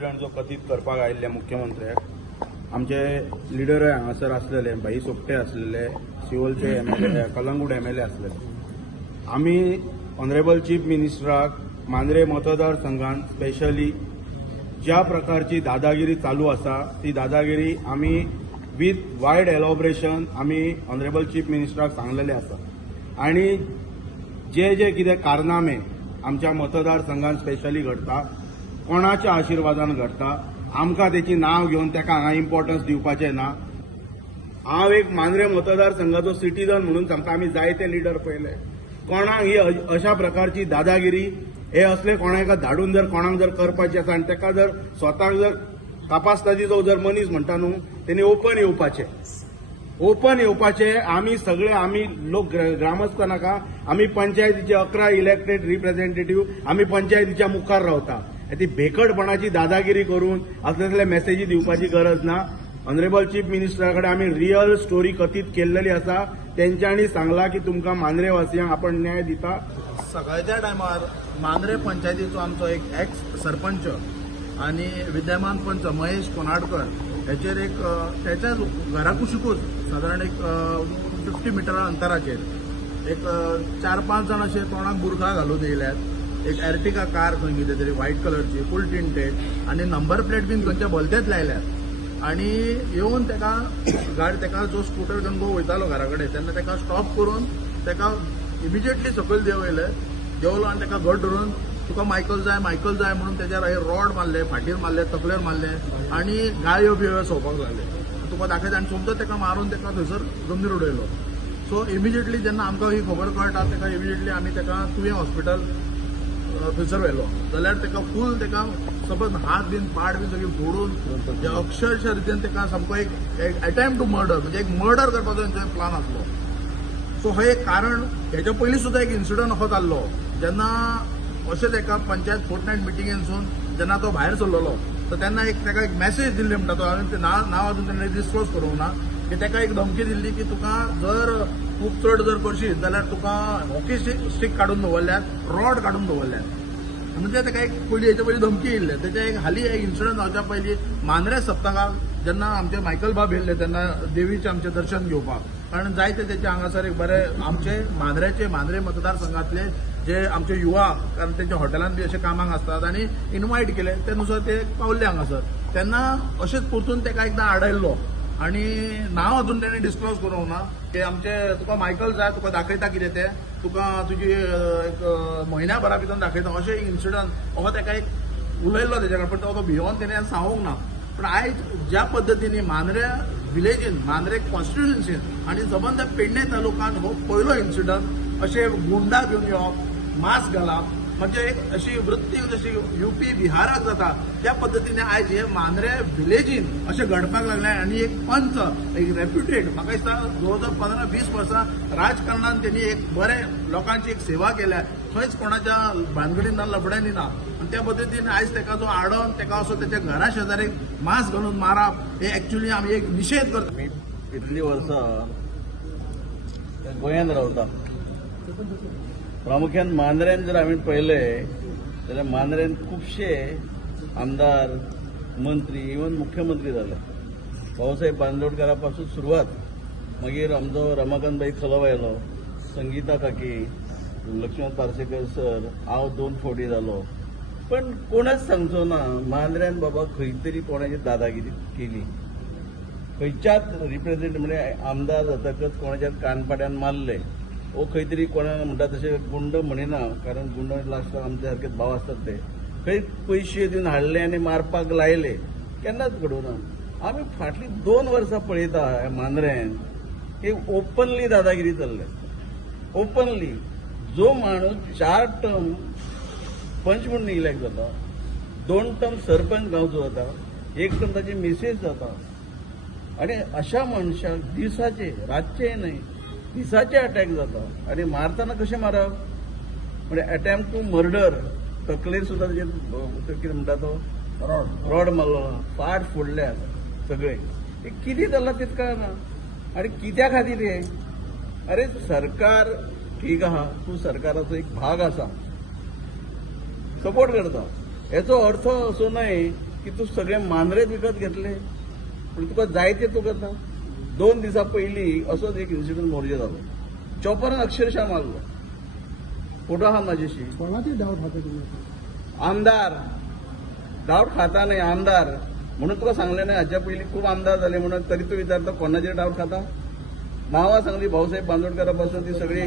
Incident जो कथीत करपाक आयिल्ले मुख्यमंत्र्याक आमचे लिडर हांगासर आसलेले भाई सोपटे आसलेले सिओलचे MLA कलंगूट MLA आसलेले आमी ऑनरेबल चीफ मिनिस्टराक मांद्रे मतदारसंघात स्पेशली ज्या प्रकारची दादागिरी चालू आसा ती दादागिरी आमी विथ वायड एलॉबरेशन आमी ऑनरेबल चीफ मिनिस्टराक सांगलेले आसा आणि जे जे कितें कारनामे आमच्या मतदारसंघात स्पेशली घडटा कोणाच्या आशिर्वादान घडटा आमकां तेची नाव घेवन ताका हांगा इम्पॉर्टन्स दिवपाचें ना। हांव एक मांद्रे मतदारसंघाचो सिटीजन म्हणून सांगता आमी जायते लिडर पळयले कोणाक ही अशा प्रकारची दादागिरी हे असले कोणाक धाडून जर कोणाक जर करपाचें आसा आनी ताका जर स्वताक जर तपासताचो जर मनीस म्हणटा न्हू तेणी ओपन येवपाचे आमी सगळे आमी लोक ग्रामस्थ नाका आमी पंचायतीचे 11 इलेक्टेड रिप्रेझेंटेटिव्ह आमी पंचायतीच्या मुखार रावता ती भेकटपणाची दादागिरी करून असले मेसेजी दिवपाची गरज ना। ऑनरेबल चीफ मिनिस्टरा कडेन आमी रियल स्टोरी कथीत केल्लेली आसा तेंच्यांनी सांगला की तुमकां मांद्रेवासियांक आपण न्याय दिता। सकाळच्या टायमार मांद्रे पंचायतीचो आमचो एक एक्स सरपंच आणि विद्यमान पंच महेश कोनाडकर हेचेर एक त्याच्याच घरा कुशीकूच साधारण एक 50 मिटरा अंतराचेर एक 4-5 जाण असे तोंडाक बुरखा घालून येयल्यात। एक एर्टिगा कार खंय कितें तरी व्हाईट कलरची फुल टिंटेड आणि नंबर प्लेट बीन खंयचे भलतेच लायल्यात आणि येवन ताका जो स्कूटर घेवन गो वयतालो घरा कडेन तेन्ना ताका स्टॉप करून ताका इमिजिएटली सकयल देंवलो आनी ताका घट धरून तुका मायकल जाय म्हणून त्याच्यावर हे रॉड मारले फाटीर मारले तकलेर मारले आणि गायो बियो सोंपपाक लागले तुका दाखयता आनी सोमतो ताका मारून ताका थंयसर जमनीर उडयलो। सो इमिजिएटली जेन्ना आमकां ही खबर कळटा ताका इमिजिएटली आमी ताका तुवें हॉस्पिटल थंयसर व्हेलो जाल्यार ताका फूल ताका सपोज हात बीन पाड बीन सगळी फोडून अक्षरशः रितीन ताका सामको एक अटेम्प्ट टू मर्डर म्हणजे एक मर्डर करपाचो तेंचो प्लान आसलो। सो हे एक कारण हेच्या पयलीं सुद्दां एक इन्सिडंट असो जाल्लो जेन्ना अशेंच एका पंचायत फोर्टनायट मिटिंगेसून जेन्ना तो भायर सरलेलो तर तेन्ना ताका एक मेसेज दिल्ली म्हणटा तो हांवें तें नांव अजून ताणें डिस्क्लोज करूंक ना की ताका एक धमकी दिल्ली की तुका जर खूब चड जर करशीत जाल्यार तुका हॉकी स्टिक काडून दवरल्यात रॉड काडून दवरल्यात म्हणजे ताका एक हेच्या पयलीं धमकी येयल्ले। तेच्या एक हालीं एक इन्सिडंट जावच्या पयलीं मांद्रे सप्तकाक जेन्ना आमचे मायकल बाब येयल्ले तेन्ना देवीचें आमचें दर्शन घेवपाक कारण जायते तेचे हांगासर एक बरे आमचे मांद्रे मतदारसंघातले जे आमचे युवा कारण तेंच्या हॉटेलांत बी अशे कामाक आसतात आनी इन्वायट केले त्यानुसार ते पावले हांगासर तेन्ना अशेंच परतून ताका एकदां आडयल्लो आणि नांव अजून तेणें डिस्क्लोज करूंक ना की आमचे तुका मायकल जाय तुका दाखयता कितें तें तुका तुजी एक म्हयन्याभरा भितर दाखयता अशें एक इन्सिडंट हो ताका एक उलयल्लो तेच्या कडेन पण तो भिवून तेणें सांगूंक ना। पण आयज ज्या पद्दतीन मांद्रे विलेजीन मांद्रे कॉन्स्टिट्युएन्सीन आणि सबंद पेडणे तालुक्यात हो पयलो इन्सिडंट अशे गुंडा घेवन येवप मास्क घालप म्हणजे एक अशी वृत्ती जशी UP बिहाराक जाता त्या पद्दतीने आयज हे मांद्रे विलेजीन अशें घडपाक लागले आणि एक पंच एक रेप्युटेड म्हाका दिसता 2015-20 वर्सां राजकारणात त्यांनी एक बरे लोकांची एक सेवा केल्या खंयच कोणाच्या भानगडीन ना लफड्यांनी ना आणि त्या पद्दतीन आयज ताका जो आडोवन ताका असो त्याच्या घरा शेजारी मास्क घालून मारप हे एक्च्युअली आमी एक निषेध करता। इतली वर्सां गोंयांत रावता प्रामुख्यान मांद्रेन जर हांवें पळयलें जाल्यार मांद्रेन खुबशे आमदार मंत्री इवन मुख्यमंत्री जाले। भाऊसाहेब बांदोडकरा पासून सुरवात मागीर आमचो रमाकांतभाई खलव आयलो संगीता काकी लक्ष्मण पार्सेकर सर हांव 2 फावटी जालो पण कोणच सांगचो ना मांद्र्यान बाबा खंय तरी कोणाची दादागिरी केली खंयच्याच रिप्रेझेंट म्हणजे आमदार जातकच कोणाच्या कानपाड्यान मारले वो खंय तरी कोणाक म्हणटा तशें गुंड म्हणिना कारण गुंड लास्टाक आमचे सारके भाव आसतात ते खंय पयशे दिवन हाडले आनी मारपाक लायले केन्नाच घडोवना। आमी फाटलीं 2 वर्सां पळयता मांद्रेन की ओपनली दादागिरी चल्ले ओपनली जो माणूस 4 टर्म पंच म्हणून इलेक्ट जाता 2 टर्म सरपंच गांवचो जाता 1 टर्म ताची मिसेस जाता आणि अशा मनशाक दिसाचे रातचे न्हय दिसाचे अटॅक जाता आणि मारतना कशें मारप म्हणजे अटेम्प्ट टू मर्डर तकलेर सुद्दां कितें म्हणटा तो रॉड मारलो फाट फोडल्यात सगळे हे कितें जालां तेच कळना आणि कित्या खातीर हे अरे सरकार ठीक आहा तूं सरकाराचो एक भाग आसा सपोर्ट करता हेचो अर्थ असो न्हय की तू सगळे मांद्रेच विकत घेतले पण तुका जाय ते तू करता. 2 दिसा पयलीं असोच एक इन्सिडंट मोर्जे जालो. चॉपरान अक्षरशः मारलो. फोटो आहा म्हाजेशी. कोणाची डाऊट खाता तुम्ही? आमदार डावट खाता नाही आमदार म्हणून तुका सांगले नाही. हाच्या पयलीं खूप आमदार झाले म्हणून तरी तू विचारता कोणाचेर डावट खाता. नांवां सांगली भाऊसाहेब बांदोडकरा पासून ती सगळी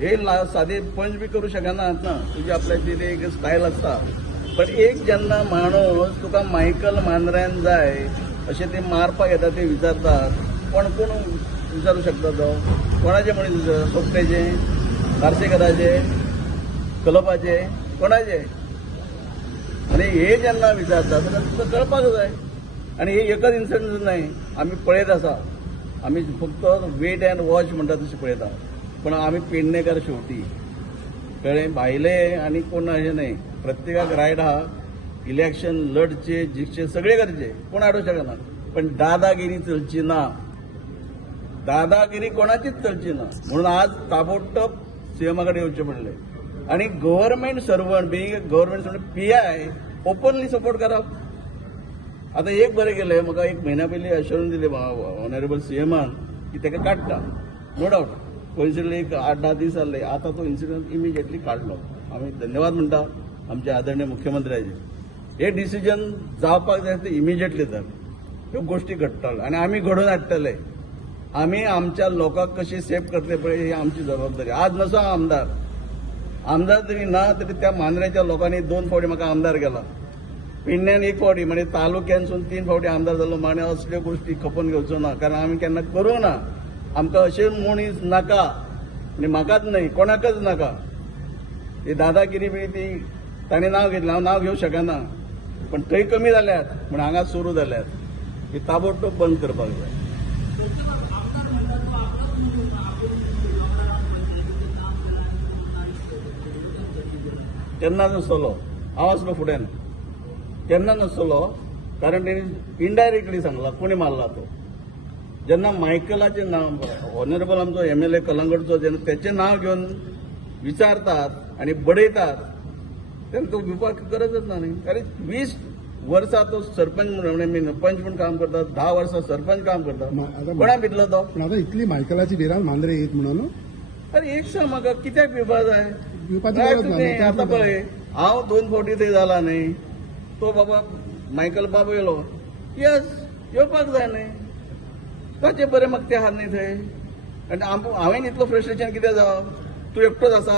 हे साधे पंच बी करू शकनात ना. तुजी आपल्याची ते एक स्टायल असता. पण एक जेन्ना माणूस तुका मायकल मांद्र्यान जाय अशें ते मारपाक येता ते विचारतात. कोण विचारू शकता तो? कोणाचे मनीस सोपटेचे, पार्सेकराचे, कलपाचे, कोणाचे? आणि हे जेन्ना विचारतात तेन्ना तुका कळपाक जाय. आणि हे एकच इन्सिडंट नाही, आमी पळयत आसा. आमी फक्त वेट अँड वॉच म्हणटा तशें पळयता. पण आमी पेडणेकार शेवटी कळ्ळें. भायले आनी कोण अशें न्हय. प्रत्येकाक रायट आहा इलेक्शन लढचे जिखचे सगळे करचे, कोण आडू शकना. पण दादागिरी चलची ना. दादागिरी कोणाचीच चलची ना. म्हणून आज ताबडतोब सीएमा कडेन येवचें पडलें. आणि government servant being government servant PI openly support करप. आता एक बरें केलें. म्हाका 1 म्हयन्या पयलीं अश्योरन्स दिले ऑनरेबल सीएमान की ताका काडटा. नो डावट कोइन्सिडंटली एक 8-10 दीस जाल्ले. आता तो इन्सिडंट इमिजिएटली काडलो. आमी धन्यवाद म्हणटा आमचे आदरणीय मुख्यमंत्र्याचे. हे डिसिजन जावपाक जाय ते इमिजिएटली जाय. ह्यो गोष्टी घडटल्यो आनी आमी घडोवन हाडटले. आमी आमच्या लोकांक कशी सेफ करतले पळय ही आमची जबाबदारी. आज नसो आमदार तरी ना तरी त्या मांद्र्याच्या लोकांनी 2 फावटी म्हाका आमदार केला. पेडण्यान 1 फावटी म्हणजे तालुक्यानसून 3 फावटी आमदार जालो. माने असल्यो गोष्टी खपोवन घेवच्यो ना. कारण आमी केन्ना करूंक ना. आमकां अशे मनीस नाका आनी म्हाकाच न्हय कोणाकच नाका. ही दादागिरी बी ती ताणें नांव घेतलें. हांव नांव घेवंक शकना. पण थंय कमी जाल्यात पूण हांगा सुरू जाल्यात. ही ताबडतोब बंद करपाक जाय. केन्ना नासतलो. हांव आसलो फुड्यान. केन्ना नासतलो. कारण तेणी इनडायरेक्टली सांगला कोणी मारला तो. जेन्ना मायकलाचें नांव ऑनरेबल आमचो MLA कलंगूटचो जेन्ना तेचें नांव घेवन विचारतात आनी बडयतात तेन्ना तो भिवपाक गरजच ना न्ही. कारण 20 वर्सां तो सरपंच म्हणून पंच म्हणून काम करता. 10 वर्सां सरपंच काम करता. कोणा भितलो तो? पण आता इतली मायकलाची भिरांत मांद्रे येत म्हणून अरे एक सांग म्हाका कित्याक भिवपाक जाय? भिवपाची काय गरज तूं ना. तें आतां पळय हांव 2 फावटी थंय जाला न्ही. तो बाबा मायकल बाबा येयलो. यस येवपाक जाय न्ही. ताचे बरें म्हाका ते आहात न्ही थंय. आनी हांवें इतलो फ्रस्ट्रेशन कितें जावप? तूं एकटोच आसा.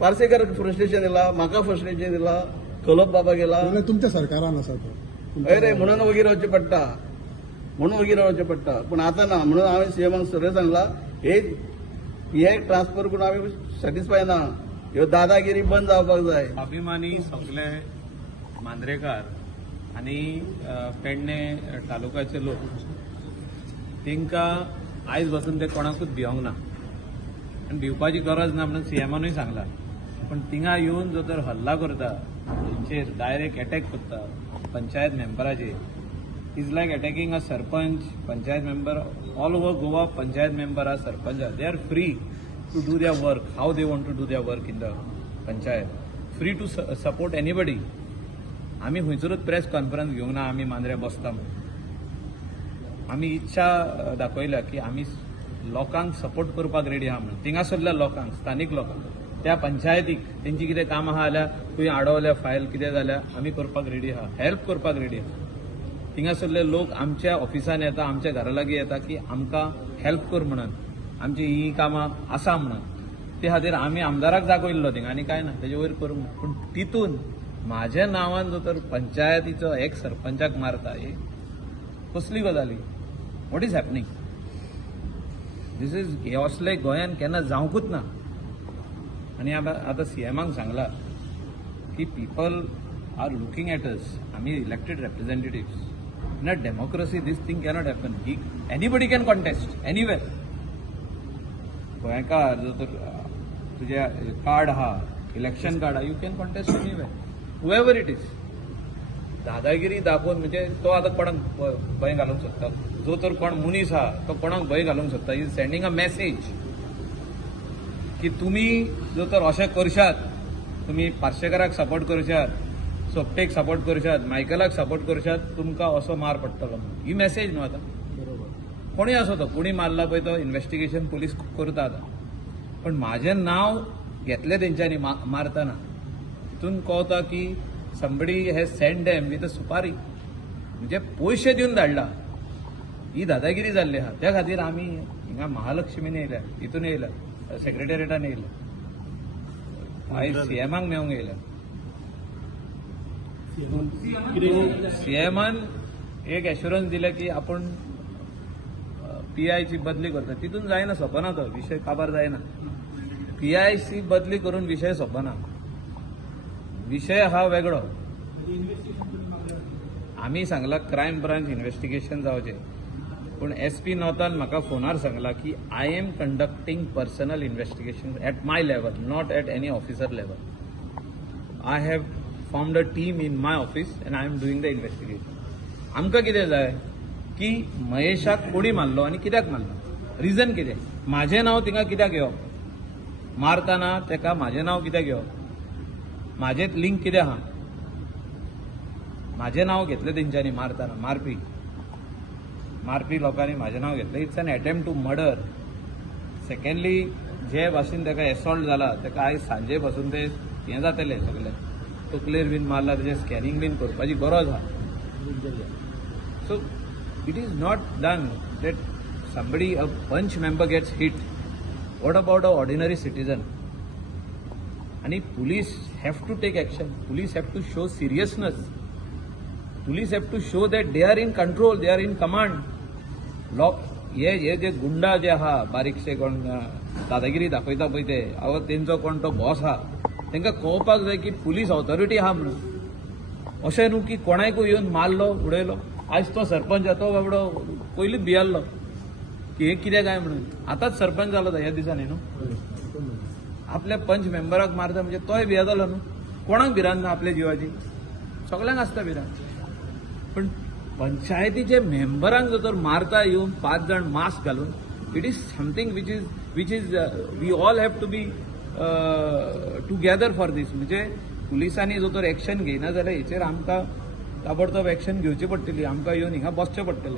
पार्सेकार फ्रस्ट्रेशन येयला. म्हाका फ्रस्ट्रेशन येयला. कलप बाबा गेला. म्हणजे तुमच्या सरकारान आसा तो. अरे म्हणून वगीर रावचें पडटा. पूण आतां ना. म्हणून हांवें सीएमाक सरळ सांगला हे ट्रान्सफर करून आमी सॅटिस्फाय ना. ह्यो दादागिरी बंद जावपाक जाय. अभिमानी सगळे मांद्रेकार आणि पेडणे तालुक्याचे लोक तांकां आयज पासून ते कोणाकूच भिवंक ना आनी भिवपाची गरज ना म्हणून सीएमानूय सांगला. पण थिंगा येवन जो तर हल्ला करता तेंचेर डायरेक्ट अटॅक करता पंचायत मेंबराचेर is like attacking a sarpanch. Panchayat member all over Goa panchayat member or sarpanch. They are free to do their work how they want to do their work in the panchayat. Free to support anybody. आमी खंयसरूच press conference घेवंक ना. आमी मांद्रे बसता म्हणून आमी इच्छा दाखयल्या की आमी लोकांक सपोर्ट करपाक रेडी आहा म्हणून. थिंगासरल्या लोकांक स्थानीक लोकांक त्या पंचायतीक तेंची कितें काम आहा जाल्यार खंय आडवल्या फायल कितें जाल्यार आमी करपाक रेडी आहा. हेल्प करपाक रेडी आहा. थिंगासरले लोक आमच्या ऑफिसान येता आमच्या घरा लागीं येता की आमकां हेल्प कर म्हणून. आमची ही कामां आसा म्हणून. ते खातीर आमी आमदाराक जागयल्लो थिंगा आनी काय ना. तेजे वयर करूंक ना. पूण तितून म्हाज्या नांवान जो तर पंचायतीचो एक सरपंचाक मारता ही कसली गजाली? What is happening? This is हे असले गोंयान केन्ना जावंकूच ना. आनी आतां सीएमाक सांगला की people are looking at us. आमी elected representatives. In a democracy this thing cannot happen. Anybody can contest anywhere. गोंयकार जो तर तुजे कार्ड आहा इलेक्शन कार्ड आहा you can contest anywhere however it is. दादागिरी दाखोवन म्हणजे तो आतां कोणाक भंय घालूंक सोदता. जो तर कोण मनीस आहा तो कोणाक भंय घालूंक सोदता. इज सेंडिंग अ मेसेज की तुमी जो तर अशें करशात, तुमी पार्सेकाराक सपोर्ट करशात, सोपटेक सपोर्ट करशात, मायकलाक सपोर्ट करशात, तुमकां असो मार पडटलो म्हणून. ही मेसेज न्हू आतां. कोणी असो तो, कोणी मारला पळय तो इन्व्हेस्टिगेशन पोलीस करता आतां. पण म्हाजें नांव घेतलें तेंच्यांनी मारतना. तितून कळटा की somebody has send them with a सुपारी, म्हणजे पयशे दिवन धाडला. ही दादागिरी जाल्ली आहा. त्या खातीर आमी हिंगा महालक्ष्मीन येयल्या, हितून येयल्या, सेक्रेटेरिएटान येयल्या, आयज सीएमाक मेळूंक येयल्या. सीएमान एक एश्युरन्स दिले की आपण पीआयची बदली करता. तितून जायना, सोंपना तो विषय, काबार जायना. पीआयची बदली करून विषय सोंपना. विषय हा वेगळो. आमी सांगला क्रायम ब्रांच इन्व्हेस्टिगेशन जावचें, पूण एसपी नॉर्थान म्हाका फोनार सांगला की I am conducting personal investigation at my level, not at any officer level. I have formed a team in my office and I am doing the investigation. आमकां कितें जाय की महेशाक कोणी मारलो आनी कित्याक मारलो, रिजन कितें, म्हाजें नांव तिंगा कित्याक येवप, मारतना तेका म्हाजें नांव कित्याक येवप, म्हाजें लिंक कितें आहा, म्हाजें नांव घेतलें तेंच्यांनी मारतना. मारपी लोकांनी म्हाजें नांव घेतलें. It's an attempt to murder. Secondly जे भाशेन तेका एसॉल्ट जाला तेका आयज सांजे पासून ते हें जातलें सगळें, तकलेर बीन मारला, तेजें स्कॅनिंग बीन करपाची गरज आहा. So it is not done that somebody, a bunch member gets hit. What about an ordinary citizen? And police have to take action. Police have to show seriousness. Police have to show that they are in control, they are in command. हे जे गुंडा जे आहा, बारीकशे कोण दादागिरी दाखयता पळय ते, तेंचो कोण तो बॉस आहा, तांकां कळपाक जाय की पुलीस ऑथॉरिटी आहा म्हणून. अशें न्हू की कोणायकूय येवन मारलो, उडयलो. आयज तो सरपंच तो बाबडो पयलींच भियाल्लो की हे कितें काय म्हणून. आतांच सरपंच जालो ह्या दिसांनी न्हू. आपल्या पंच मेंबराक मारता म्हणजे तोय भियेतलो न्हू. कोणाक भिरांत ना आपल्या जिवाची, सगळ्यांक आसता भिरांत. पण पंचायतीचे मेंबरांक जर तर मारता येवन 5 जण मास्क घालून, it is something which is we all have to be together for this. म्हणजे पुलिसांनी जर तर एक्शन घेयना जाल्यार हेचेर आमकां ताबडतोब एक्शन घेवची पडटली. आमकां येवन हिंगा बसचें पडटलें.